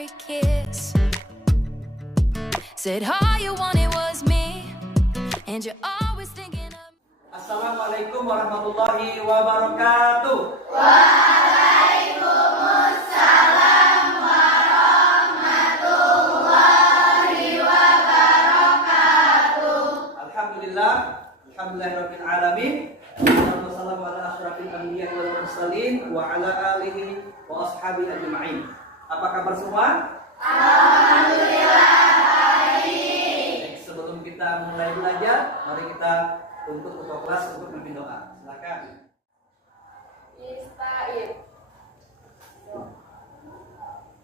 every kiss. Said all you wanted was me, and you're always thinking of me. Assalamualaikum warahmatullahi wabarakatuh. Waalaikumsalam warahmatullahi wabarakatuh. Alhamdulillahirabbil alamin. Wassalamu ala asyrafil anbiya'i wal mursalin wa ala alihi wa ashabihi ajma'in. Apa kabar semua? Alhamdulillah baik. Sebelum kita mulai belajar, mari kita untuk ketua kelas untuk memimpin doa. Silakan. Ista'id.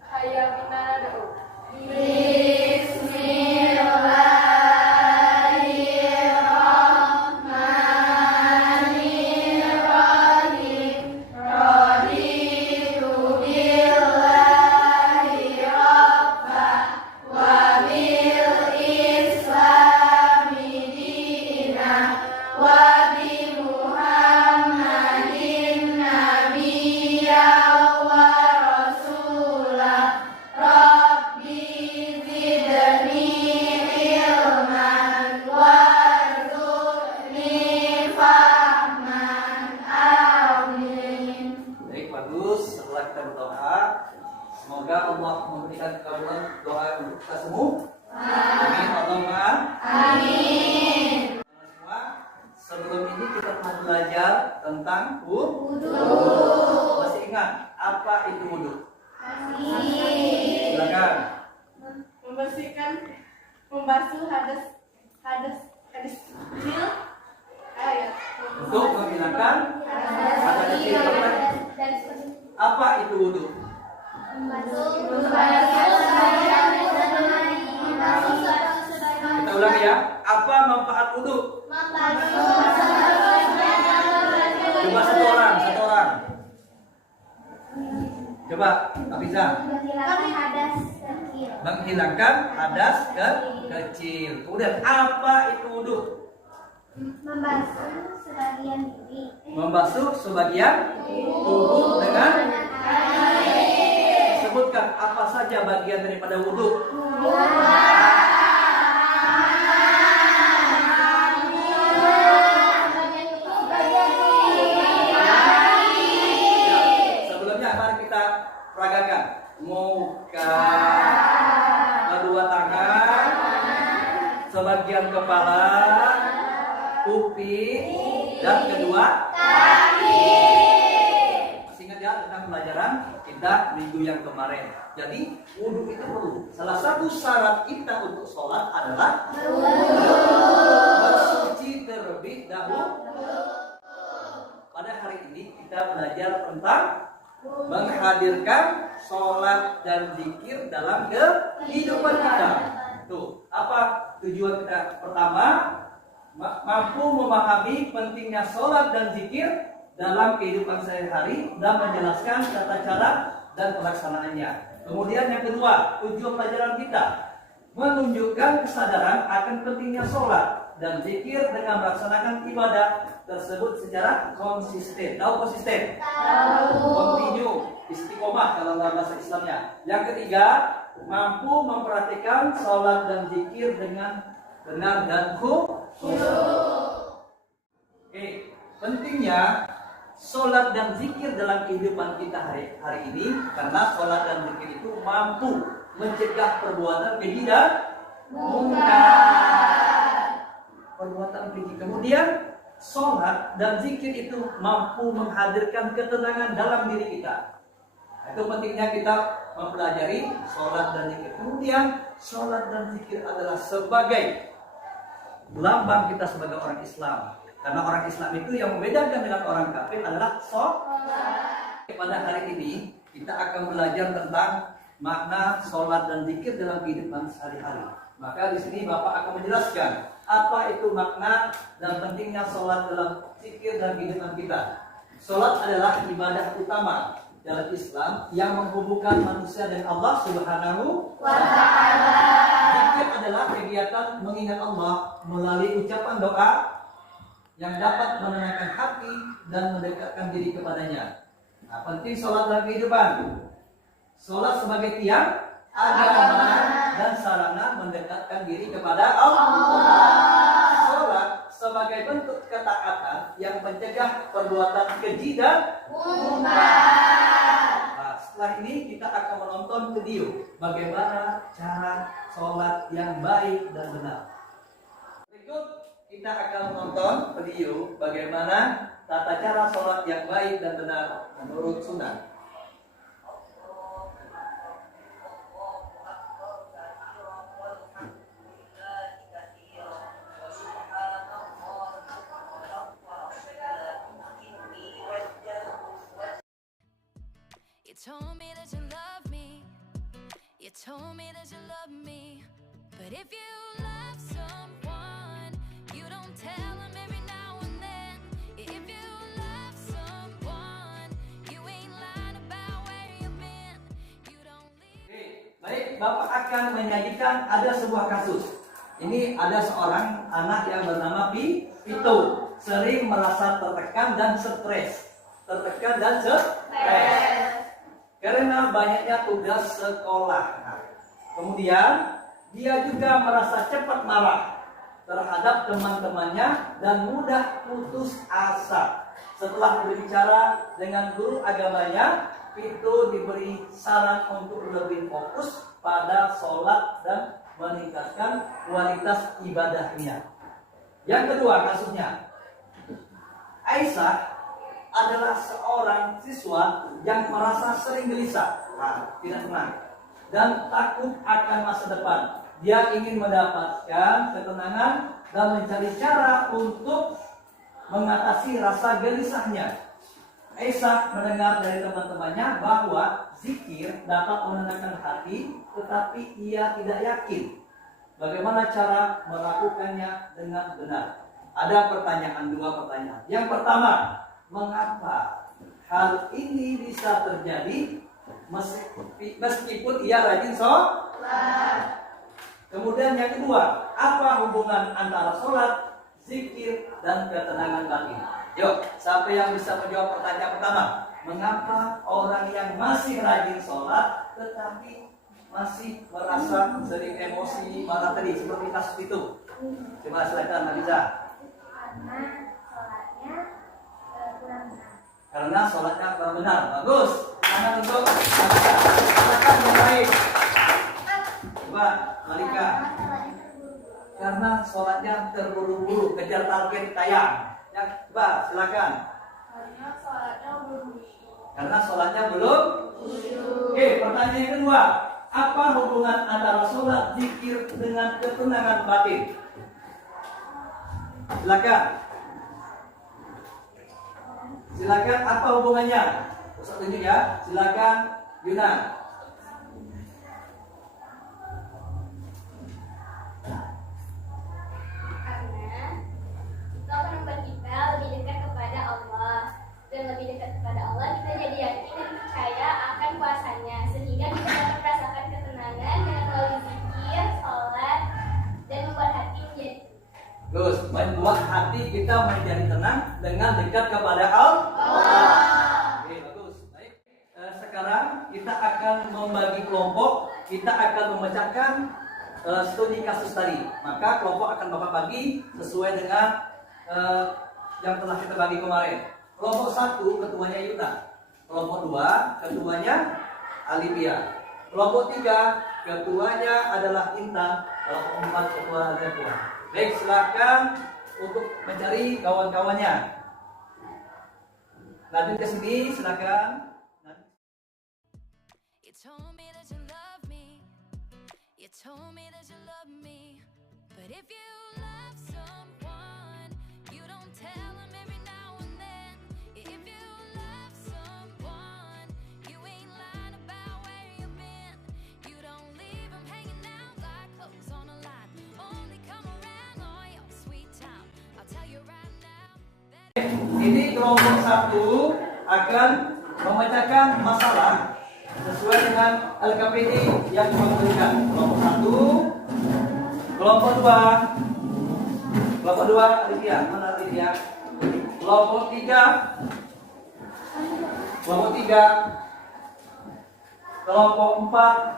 Hayya bina nad'u. Bismillahirrahmanirrahim. Raditu billahi rabba wa bil islami dina wa bi Muhammadin nabiyya wa rasulah. Rabbi zidni ilman warzuqni fahman. Amin. Baik, bagus. Setelah kita berdoa, semoga Allah memberikan kekabulان doa untuk kita semua. Amin. Allahumma Amin. semua. Sebelum ini kita pernah belajar tentang wudu. Masih ingat apa itu wudu? Silakan. Membersihkan, membasuh hadas kecil. Untuk menghilangkan hadas kecil. Apa itu wudu? Kita ulangi ya. Apa manfaat wudu? Coba satu orang. Coba, Afiza. Menghilangkan hadas kecil. Kemudian apa itu wudu? Membasuh sebagian diri. Membasuh sebagian tubuh dengan sebutkan apa saja bagian daripada wudu. Sebelumnya mari kita peragakan muka, kedua tangan, sebagian kepala, kuping, dan kedua kaki. Masih ingat ya tentang pelajaran kita minggu yang kemarin. Jadi wudu itu perlu. Salah satu syarat kita untuk sholat adalah bersuci terlebih dahulu. Pada hari ini kita belajar tentang menghadirkan sholat dan zikir dalam kehidupan kita. Tuh, apa tujuan kita? Pertama, mampu memahami pentingnya sholat dan zikir dalam kehidupan sehari-hari dan menjelaskan tata cara dan pelaksanaannya. Kemudian yang kedua, tujuan pelajaran kita menunjukkan kesadaran akan pentingnya sholat dan zikir dengan melaksanakan ibadah tersebut secara konsisten. Tahu konsisten? Tahu. Continue, istiqomah kalau dalam bahasa Islamnya. Yang ketiga, mampu memperhatikan sholat dan zikir dengan benar dan khusyuk. Oke, pentingnya sholat dan zikir dalam kehidupan kita hari ini karena sholat dan zikir itu mampu mencegah perbuatan keji dan munkar. Perbuatan keji. Kemudian sholat dan zikir itu mampu menghadirkan ketenangan dalam diri kita. Itu pentingnya kita mempelajari sholat dan zikir. Kemudian sholat dan zikir adalah sebagai lambang kita sebagai orang Islam. Karena orang Islam itu yang membedakan dengan orang kafir adalah sholat. Pada hari ini kita akan belajar tentang makna sholat dan zikir dalam kehidupan sehari-hari. Maka di sini Bapak akan menjelaskan apa itu makna dan pentingnya sholat dalam zikir dan kehidupan kita. Sholat adalah ibadah utama dalam Islam yang menghubungkan manusia dan Allah Subhanahu wa Ta'ala. Zikir adalah kegiatan mengingat Allah melalui ucapan doa yang dapat menenangkan hati dan mendekatkan diri kepadanya. Nah, penting sholat dalam kehidupan. Sholat sebagai tiang agama dan sarana mendekatkan diri kepada Allah. Sholat sebagai bentuk ketaatan yang mencegah perbuatan keji dan munkar. Nah, setelah ini kita akan menonton video bagaimana cara sholat yang baik dan benar. Berikut kita akan menonton video bagaimana tata cara sholat yang baik dan benar menurut sunnah. You told me that you love me. You told me that you love me. But if you love someone, you don't tell them every now and then. If you love someone, you ain't lying about where you've been. You don't leave. Baik, Bapak akan menyajikan ada sebuah kasus. Ini ada seorang anak yang bernama Pito, sering merasa tertekan dan stres. Karena banyaknya tugas sekolah. Kemudian dia juga merasa cepat marah terhadap teman-temannya dan mudah putus asa. Setelah berbicara dengan guru agamanya, Pito diberi saran untuk lebih fokus pada sholat dan meningkatkan kualitas ibadahnya. Yang kedua kasusnya, Aisyah adalah seorang siswa yang merasa sering gelisah, tidak tenang, dan takut akan masa depan. Dia ingin mendapatkan ketenangan dan mencari cara untuk mengatasi rasa gelisahnya. Aisyah mendengar dari teman-temannya bahwa zikir dapat menenangkan hati, tetapi ia tidak yakin bagaimana cara melakukannya dengan benar. Ada dua pertanyaan. Yang pertama, mengapa hal ini bisa terjadi meskipun ia rajin sholat? Kemudian yang kedua, apa hubungan antara sholat, zikir, dan ketenangan batin? Yuk, siapa yang bisa menjawab pertanyaan pertama? Mengapa orang yang masih rajin sholat tetapi masih merasa sering emosi marah tadi seperti kasus itu? Coba silakan Nabila. Karena sholatnya kurang benar. Bagus. Tangan untuk Malika. Silakan yang lain. Coba Malika. Karena sholatnya terburu-buru, kejar target tayang. Ya, coba silakan. Karena sholatnya belum. Oke, pertanyaan yang kedua. Apa hubungan antara sholat, zikir dengan ketenangan batin? Silakan. Silakan, apa hubungannya? Ustaz tunjuk ya. Silakan Yunan. Karena itu akan membuat kita lebih dekat kepada Allah, dan lebih dekat kepada Allah kita jadi yakin dan percaya akan kuasanya, sehingga kita dapat merasakan ketenangan dengan melalui zikir, sholat, dan membuat hati menjadi Terus membuat hati kita menjadi tenang dengan dekat kepada Allah. Oke, bagus. Baik. Sekarang kita akan membagi kelompok. Kita akan memecahkan studi kasus tadi. Maka kelompok akan Bapak bagi sesuai dengan yang telah kita bagi kemarin. Kelompok 1 ketuanya Yuta. Kelompok 2 ketuanya Alivia. Kelompok 3 ketuanya adalah Intan. Kelompok 4 ketua Zepua. Baik, silakan untuk mencari kawan-kawannya. Lanjut ke sini, silakan. You told me that you love me. You told me that you love me. But if you love someone, you don't tell them every now and then. If you love someone, you ain't lying about where you've been. You don't leave them hanging out like clothes on a line. Only come around on your sweet time. I'll tell you right now that Ini kelompok 1 akan memecahkan masalah sesuai dengan LKPD yang diberikan. Kelompok 1, kelompok 2 Aditya, mana Aditya? Kelompok 3, kelompok 4,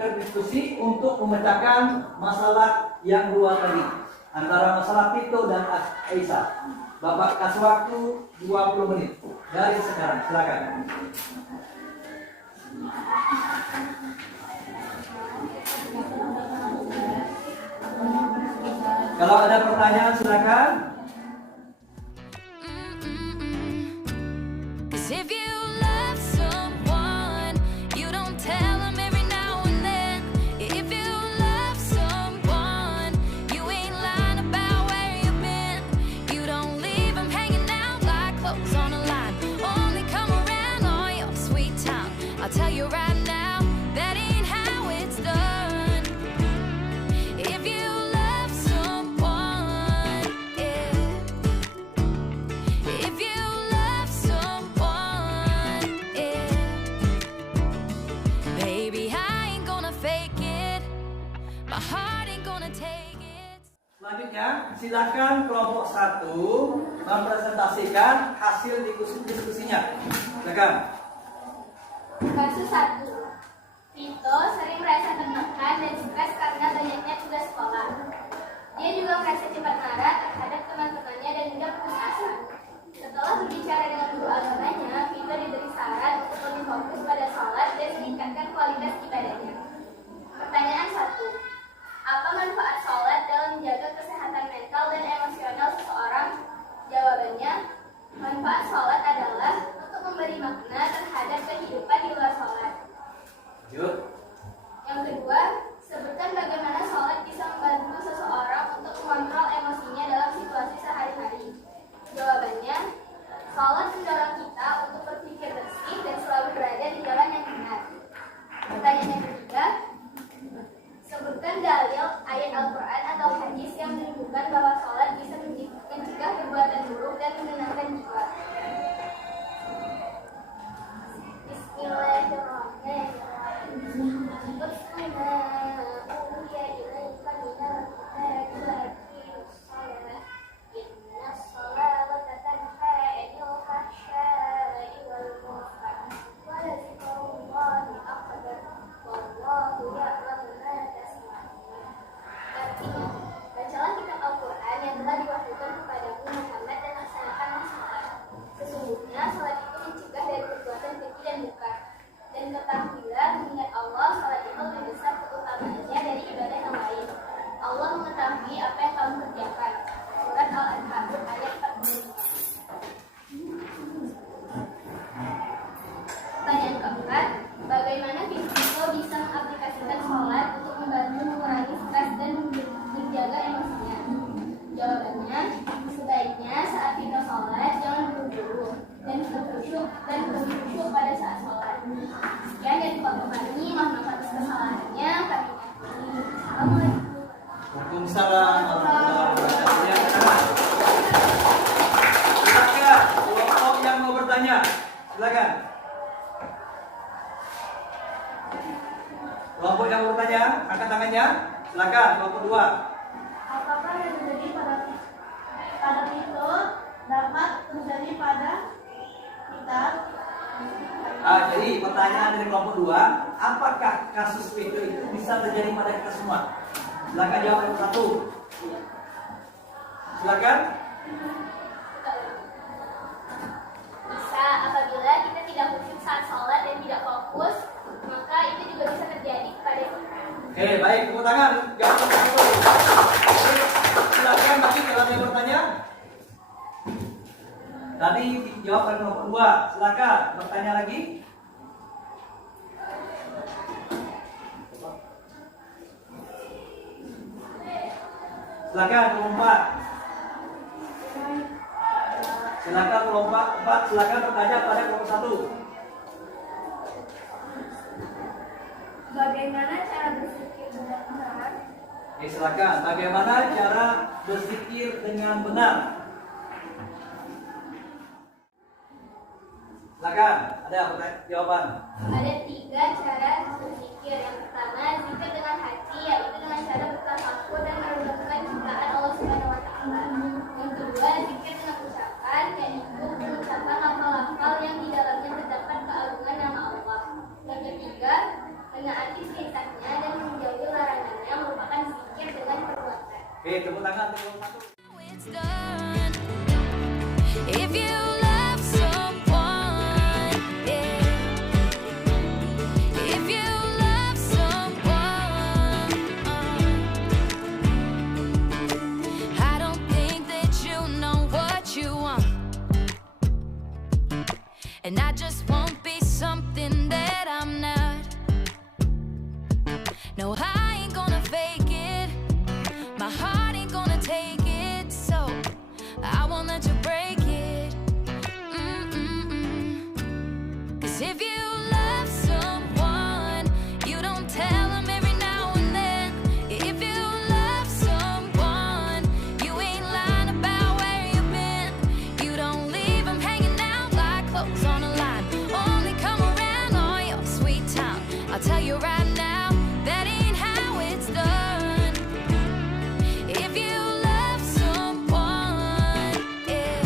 berdiskusi untuk memecahkan masalah yang dua tadi antara masalah Tito dan Aisyah. Bapak kasih waktu 20 menit dari sekarang, silakan. Kalau ada pertanyaan silakan. Cause if you love someone, you don't tell them every now and then. If you love someone, you ain't lying about where you've been. You don't leave them hanging out like clothes on a line. Only come around on your sweet time. I'll tell you right now, that ain't how it's done. If you love someone, yeah. If you love someone, yeah. Baby, I ain't gonna fake it. My heart ain't gonna take it. Selanjutnya, silakan kelompok 1 mempresentasikan hasil diskusinya. Silakan. Kasus 1. Vito sering merasa tertekan dan stres karena banyaknya tugas sekolah. Dia juga merasa cepat marah terhadap teman-temannya dan mudah putus asa. Setelah berbicara dengan guru agamanya, Vito diberi saran untuk lebih fokus pada sholat dan meningkatkan kualitas ibadahnya. Pertanyaan 1. Apa manfaat sholat dalam menjaga kesehatan mental dan emosional seseorang? Jawabannya, manfaat sholat adalah untuk memberi makna terhadap kehidupan di luar sholat. Lanjut. Yang kedua, sebutkan bagaimana sholat bisa membantu seseorang untuk mengontrol emosinya dalam situasi sehari-hari. Jawabannya, sholat mendorong kita untuk berpikir bersih dan selalu berada di jalan yang benar. Pertanyaan yang ketiga, sebutkan dalil ayat Al-Quran atau hadis yang menunjukkan bahwa sholat bisa mencegah perbuatan buruk dan menenangkan jiwa. Bismillahirrahmanirrahim. Artinya, bacalah kitab Al-Quran yang telah diwahyukan kepadamu Muhammad dan laksanakanlah sholat. Sesungguhnya sholat itu mencegah dari perbuatan keji dan munkar. Dan ketahuilah mengingat Allah, sholat itu lebih besar keutamaannya dari ibadah yang lain. Allah mengetahui apa yang kamu kerjakan. Surat Al-Ankabut ayat 45. Pertanyaan keempat, bagaimana Vito bisa mengaplikasikan sholat untuk membantu mengurangi stres dan menjaga emosinya? Jawabannya, sebaiknya saat Vito sholat jangan buru-buru dan berkhusyuk pada saat sholat. Sekian dari kelompok kami, mohon maaf atas kesalahannya. Kami akhiri. Assalamualaikum. Waalaikumsalam warahmatullahi wabarakatuh. Silakan kelompok yang mau bertanya. Silakan. Kelompok yang mau bertanya, angkat tangannya. Silakan kelompok 2. Apakah yang terjadi pada Vito dapat terjadi pada kita? Jadi pertanyaan dari kelompok 2, apakah kasus Vito itu bisa terjadi pada kita semua? Silakan jawab yang 1. Silakan. Bisa, apabila kita tidak khusyuk saat sholat dan tidak fokus, maka itu juga bisa terjadi kepada kita. Oke, baik, tepuk tangan. Jawab yang 1. Silakan bagi kalau ada yang bertanya. Tadi jawab oleh kelompok 2. Silakan bertanya lagi. Silakan kelompok 4. Silakan kelompok 4. Silakan bertanya pada kelompok 1. Bagaimana cara berpikir dengan benar? Oke, silakan. Bagaimana cara berzikir dengan benar? Silakan. Ada jawaban? Ada 3 cara berzikir. Yang pertama, zikir dengan hati, yaitu dengan cara bertafakur dan merenungkan ciptaan Allah Subhanahu wa Ta'ala. Yang kedua, zikir dengan ucapan, yaitu mengucapkan lafal-lafal yang di dalamnya terdapat keagungan nama Allah. Yang ketiga, menaati perintahnya tepuk tangan untuk satu. It's done. If you love someone, yeah. If you love someone, I don't think that you know what you want, and I just won't be something that I'm not. No, I ain't gonna fake it. My heart ain't gonna take it, so I won't let you break it. Cause if you love someone, you don't tell them every now and then. If you love someone, you ain't lying about where you've been. You don't leave them hanging out like clothes on a line. Only come around on your sweet time. I'll tell you right now, that ain't how it's done. If you love someone, yeah.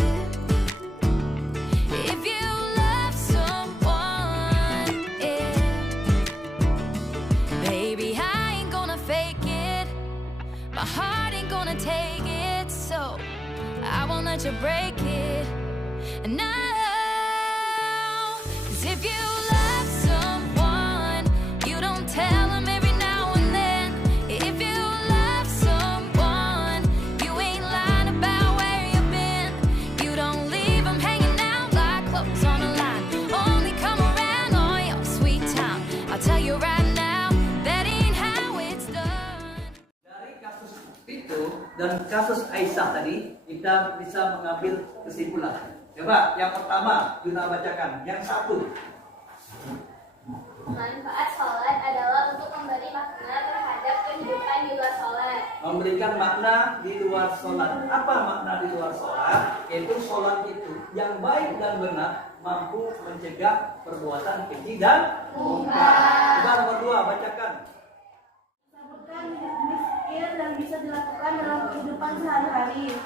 If you love someone, yeah. Baby, I ain't gonna fake it. My heart ain't gonna take it, so I won't let you break it. No, 'cause if you love someone, you don't tell them every now and then. If you love someone, you ain't lying about where you've been. You don't leave them hanging out like clothes on a line. Only come around on your sweet time. I'll tell you right now, that ain't how it's done. Dari kasus itu dan kasus Aisyah tadi kita bisa mengambil kesimpulan. Coba yang pertama Yuna bacakan. Yang satu. Manfaat sholat adalah untuk memberi makna terhadap kehidupan di luar sholat. Memberikan makna di luar sholat. Apa makna di luar sholat? Yaitu sholat itu yang baik dan benar mampu mencegah perbuatan keji dan mungkar. Coba nomor 2 bacakan. Sebutkan jenis zikir dan bisa dilakukan dalam kehidupan sehari-hari.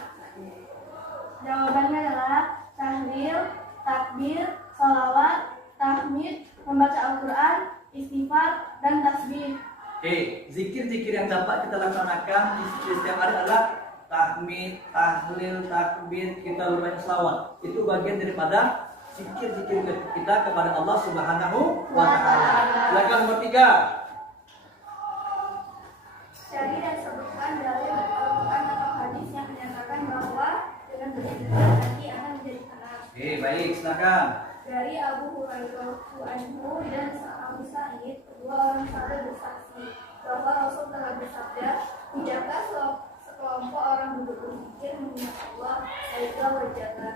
Jawabannya adalah tahlil, takbir, sholawat, tahmid, membaca Al-Quran, istighfar, dan tasbih. Oke, zikir-zikir yang dapat kita laksanakan di setiap hari adalah tahmid, tahlil, takbir, kita berbanyak selawat. Itu bagian daripada zikir-zikir kita kepada Allah Subhanahu wa Ta'ala. Silakan nomor 3. Cari dan sebutkan dalil Al-Quran atau hadis yang menyatakan bahwa dengan berzikir hati akan menjadi tenang. Oke, baik, silakan. Dari Abu Hurairah anhu dan Abu Sa'id, kedua orang saleh bersaksi bahwa Rasul telah bersabda, tidakkah sekelompok orang duduk berzikir mengingat Allah, Aiza wajalla,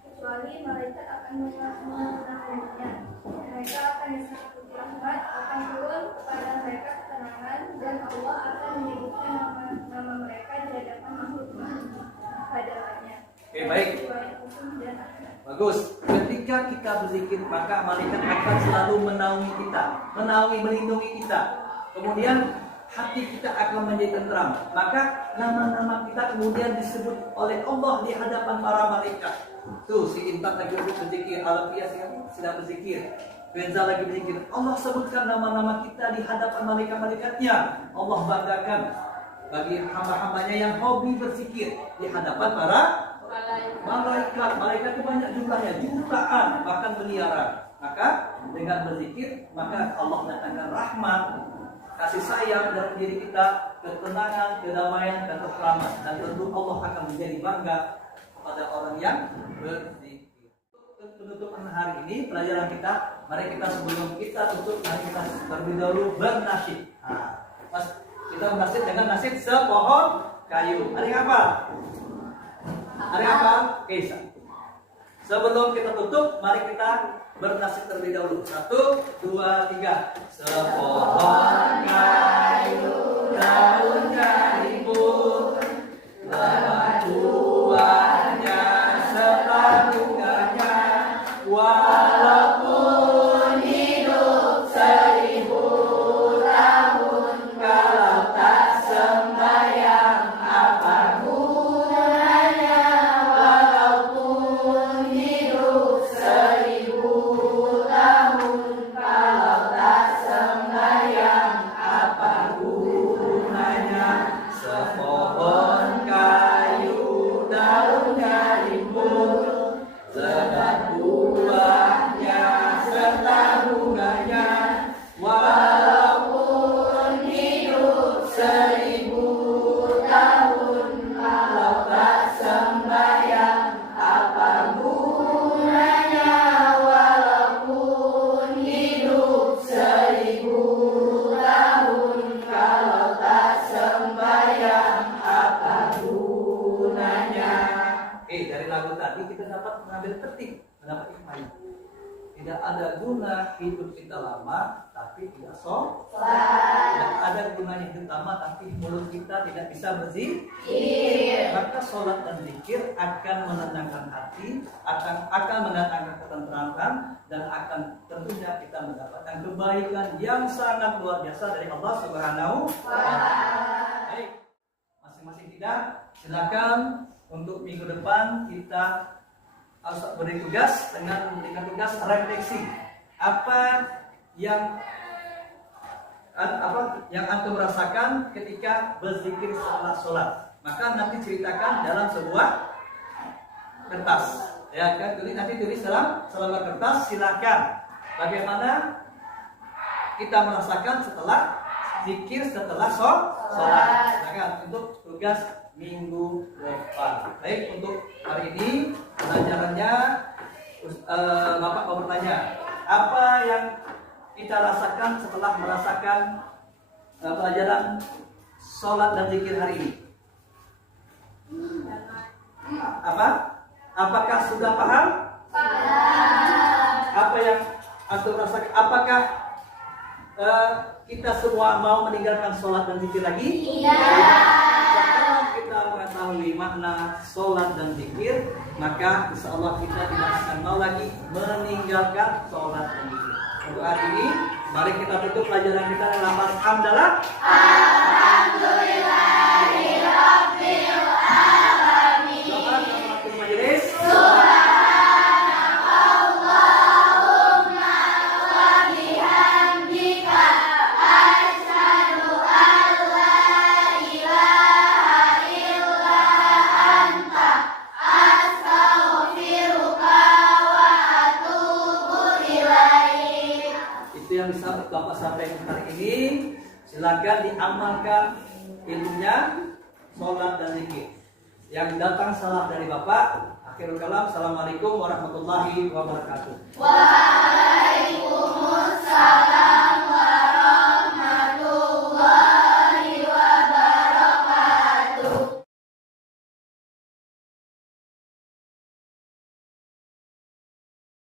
kecuali malaikat akan mengenangnya. Mereka akan diselimuti rahmat, akan turun kepada mereka ketenangan, dan Allah akan menyebutkan nama mereka di hadapan makhluk-makhluk hadapannya. Oke, baik. Riwayat Muslim dan Ahmad. Bagus. Ketika kita berzikir, maka malaikat akan selalu menaungi kita, melindungi kita. Kemudian hati kita akan menjadi tenteram. Maka nama-nama kita kemudian disebut oleh Allah di hadapan para malaikat. Tuh, si Intan lagi berzikir, Alfiyah sedang berzikir, Benza lagi berzikir. Allah sebutkan nama-nama kita di hadapan malaikat-malaikatnya. Allah banggakan bagi hamba-hambanya yang hobi berzikir di hadapan para malaikat. Malaikat itu banyak jumlahnya, jutaan, bahkan miliaran. Maka dengan berzikir, maka Allah datangkan rahmat, kasih sayang dalam diri kita, ketenangan, kedamaian, dan keselamatan. Dan tentu Allah akan menjadi bangga pada orang yang berzikir. Untuk penutupan hari ini, pelajaran kita, mari kita sebelum kita tutup, mari kita terlebih dahulu bernasyid. Mas, kita bernasyid dengan nasyid sepohon kayu. Hari apa? Hari apa? Oke, sebelum kita tutup, mari kita bernasyid terlebih dahulu. 1, 2, 3. Sepohon kayu, daunnya rimbun, lebat buahnya serta bunganya, walaupun hidup 1000 tahun, kalau tak sembahyang apa gunanya? Walaupun hidup 1000 tahun, kalau tak sembahyang Tidak ada guna hidup kita lama tapi tidak sholat. Tidak ada gunanya hidup lama tapi mulut kita tidak bisa berzikir. Maka sholat dan zikir akan menenangkan hati, akan mendatangkan ketentraman, dan akan tentunya kita mendapatkan kebaikan yang sangat luar biasa dari Allah Subhanahu wa Ta'ala. Baik, masing-masing kita silakan untuk minggu depan kita harus beri tugas dengan memberikan tugas refleksi apa yang antum rasakan ketika berzikir setelah sholat. Maka nanti ceritakan dalam sebuah kertas, ya kan? Nanti tulis dalam selembar kertas. Silakan bagaimana kita merasakan setelah zikir setelah sholat. Silakan untuk tugas minggu depan. Baik, untuk hari ini pelajarannya Bapak mau bertanya, apa yang kita rasakan setelah merasakan pelajaran sholat dan zikir hari ini? Apa? Apakah sudah paham? Apa yang antum rasakan? Apakah kita semua mau meninggalkan sholat dan zikir lagi? Iya. Setelah kita mengetahui makna sholat dan zikir, maka insya Allah kita tidak akan mau lagi meninggalkan sholat dan zikir. Untuk hari ini, mari kita tutup pelajaran kita dalam hamdalah. Alhamdulillahirabbil alamin. Doa untuk majelis. Subhanallahumma wa bihamdika asyhadu an la ilaha illa anta astaghfiruka wa atubu ilaik. Itu yang bisa Bapak sampaikan hari ini. Silakan diamalkan ilmunya, sholat dan zikir. Yang datang salam dari Bapak. Akhirul kalam. Assalamualaikum warahmatullahi wabarakatuh. Waalaikumsalam.